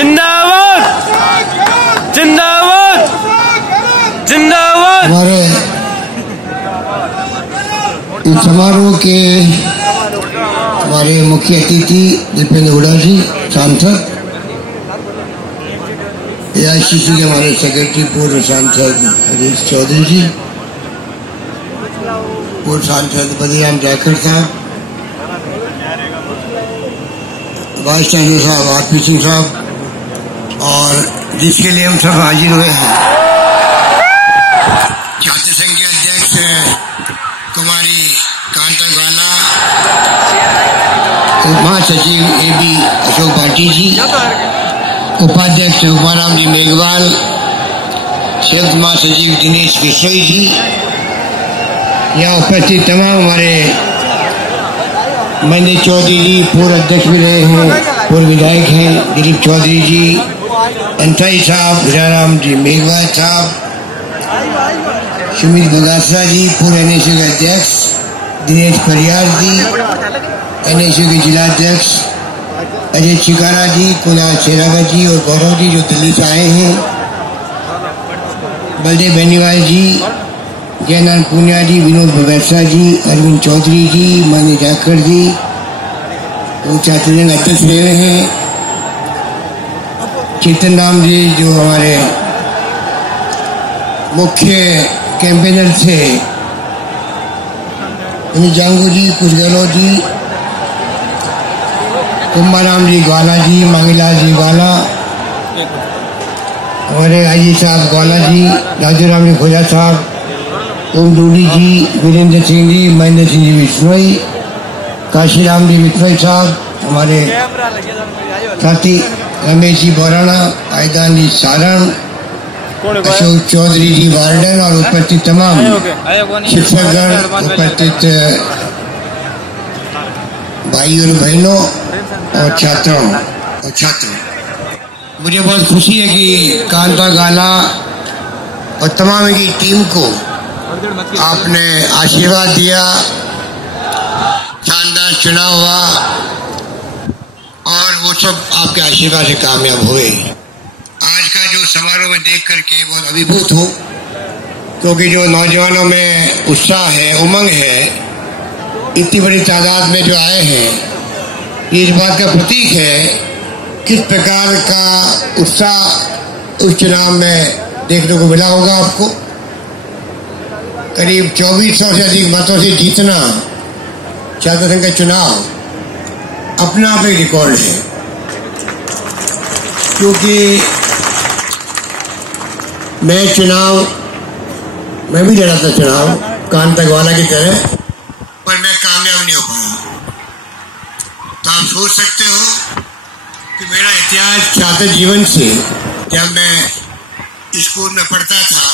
जिंदाबाद जिंदाबाद जिंदाबाद। हमारे इस समारोह के हमारे मुख्य अतिथि दीपेंद्र हुड्डा जी सांसद, AICC के हमारे सेक्रेटरी पूर्व सांसद हरीश चौधरी जी, पूर्व सांसद बद्रीराम जाखड़ साहब, वाइस चांसलर साहब RP सिंह साहब, और जिसके लिए हम सब हाजिर हुए हैं, छात्र संघ के अध्यक्ष कुमारी कांता ग्वाला, महासचिव AB अशोक भाटी जी, उपाध्यक्ष उमाराम जी मेघवाल, संयुक्त महासचिव दिनेश बिश्नोई जी, यहाँ उपस्थित तमाम हमारे महेंद्र चौधरी जी पूर्व अध्यक्ष भी रहे हैं, पूर्व विधायक हैं, दिलीप चौधरी जी, अंसाई साहब, राम जी मेघवाल साहब, सुमित बगासरा जी पूर्व NSU के अध्यक्ष, दिनेश परियार जी NSU के जिलाध्यक्ष, अजय चिकारा जी, कुणाल शेरावत जी और गौरव जी जो दिल्ली से आए हैं, बलदेव बेनीवाल जी, जयनारायण पूनिया जी, विनोद बबैसा जी, अरविंद चौधरी जी, महेंद्र जाखड़ जी, वो छात्र संघ अध्यक्ष रहे हैं, चेतन राम जी जो हमारे मुख्य कैंपेनर थे, जांगू जी, कुछ गहलोत जी, कुंभाराम जी ग्वाला जी, मांगीलाल जी ग्वाला, हमारे IG साहब ग्वाला जी, राजूराम जी खोजा साहब, ओम डूडी जी, वीरेंद्र सिंह जी, महेंद्र सिंह जी बिश्नोई, काशीराम जी बिश्नोई साहब, हमारे साथी रमेश जी बोराना, आयदान जी सारण, अशोक चौधरी जी वार्डन और उपस्थित तमाम शिक्षकगण, उपस्थित भाई और बहनों और छात्रों और छात्र, मुझे बहुत खुशी है कि कांता गाला और तमाम की टीम को आपने आशीर्वाद दिया, शानदार चुनाव हुआ और वो सब आपके आशीर्वाद से कामयाब हुए। आज का जो समारोह में देख करके बहुत अभिभूत हूँ, क्योंकि जो नौजवानों में उत्साह है, उमंग है, इतनी बड़ी तादाद में जो आए हैं, ये इस बात का प्रतीक है किस प्रकार का उत्साह उस चुनाव में देखने को मिला होगा आपको। करीब 2400 से अधिक मतों से जीतना छात्र संघ का चुनाव अपना आप एक रिकॉर्ड है, क्योंकि मैं भी लड़ा था चुनाव कांता ग्वाला की तरह, पर मैं कामयाब नहीं हो पाया। तो आप सोच सकते हो कि मेरा इतिहास छात्र जीवन से, जब मैं स्कूल में पढ़ता था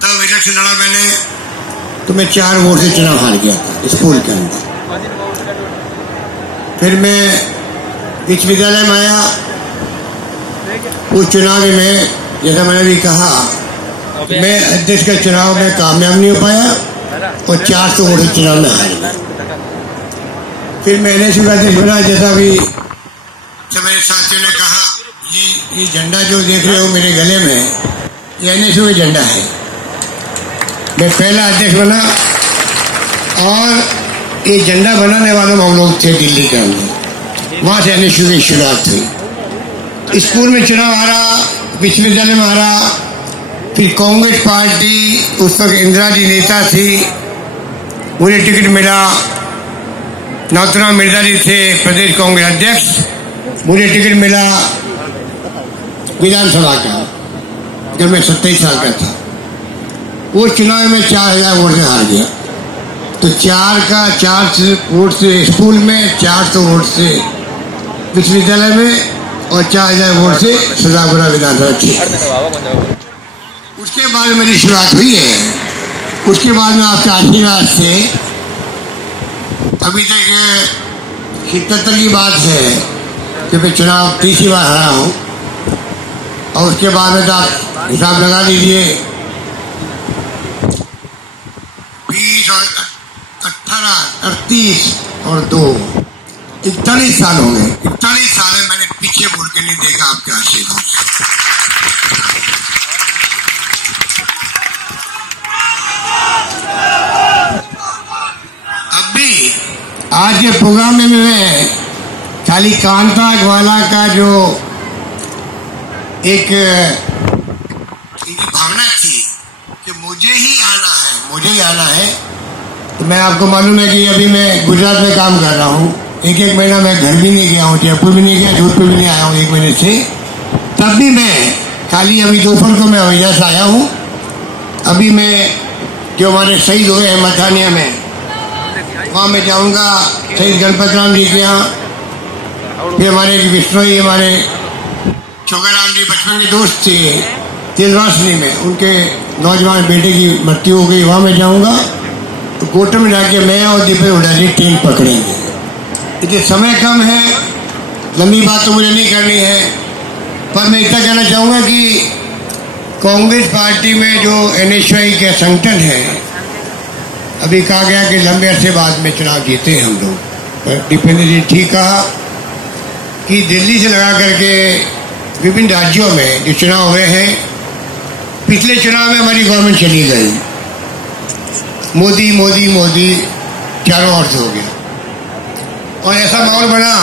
तब इलेक्शन लड़ा मैंने, तो मैं 4 वोट से चुनाव हार गया था स्कूल के अंदर। फिर मैं विश्वविद्यालय में आया, उस चुनाव में जैसा मैंने भी कहा, मैं अध्यक्ष का चुनाव में कामयाब नहीं हो पाया और 400 वोट से चुनाव में हार गया। फिर मैं NSU का अध्यक्ष बना, जैसा भी मेरे साथियों ने कहा, ये झंडा जो देख रहे हो मेरे गले में, ये NSU का झंडा है। मैं पहला अध्यक्ष बना और ये झंडा बनाने वालों में हम लोग थे दिल्ली के अंदर, वहां से NSU की शुरुआत हुई। स्कूल में चुनाव हारा, विश्वविद्यालय में हारा, फिर कांग्रेस पार्टी, उस वक्त इंदिरा जी नेता थी, मुझे टिकट मिला, नाथुराम मिर्जा जी थे प्रदेश कांग्रेस अध्यक्ष, मुझे टिकट मिला विधानसभा का जब मैं 27 साल का था। वो चुनाव में 4000 वोट से हार गया। तो 4 वोट से स्कूल में, 400 वोट से विश्वविद्यालय में और 4000 वोट से सदापुरा विधानसभा क्षेत्र। उसके बाद मेरी शुरुआत हुई है। उसके बाद में आपके आशीर्वाद से अभी तक 77 की बात है कि मैं चुनाव 3री बार हारा हूँ, और उसके बाद में तो आप हिसाब लगा लीजिए 20 और 18, 38 और 2 41 साल हो गए, 41 साल में मैंने पीछे मुड़ के नहीं देखा आपके आशीर्वाद से। अब भी आज के प्रोग्राम में मैं खाली कांता ग्वाला का जो एक इनकी भावना थी कि मुझे ही आना है, तो मैं आपको मालूम है कि अभी मैं गुजरात में काम कर रहा हूँ। एक महीना मैं घर भी नहीं गया हूँ, जयपुर भी नहीं गया, जोधपुर भी नहीं आया हूँ 1 महीने से। तब भी मैं खाली अभी दोपहर को मैं हवाई से आया हूँ। अभी मैं जो हमारे शहीद हुए हैं मथानिया में, वहाँ मैं जाऊँगा शहीद गणपत राम जी के यहाँ। फिर हमारे विष्णोई, हमारे छोगाराम जी बचपन के दोस्त थे तिलवासनी में, उनके नौजवान बेटे की मृत्यु हो गई, वहाँ मैं जाऊँगा। तो कोटे में जाके मैं और दीपक उड़ानी ट्रेन पकड़ेंगे। इतने समय कम है, लंबी बात तो मुझे नहीं करनी है, पर मैं इतना कहना चाहूँगा कि कांग्रेस पार्टी में जो NSY के संगठन है, अभी कहा गया कि लंबे अरसे बाद में चुनाव जीते हम लोग। दीपेंद्र जी ठीक कहा कि दिल्ली से लगा करके विभिन्न राज्यों में जो चुनाव हुए हैं, पिछले चुनाव में हमारी गवर्नमेंट चली गई, मोदी मोदी मोदी चारों ओर से हो गया, और ऐसा माहौल बना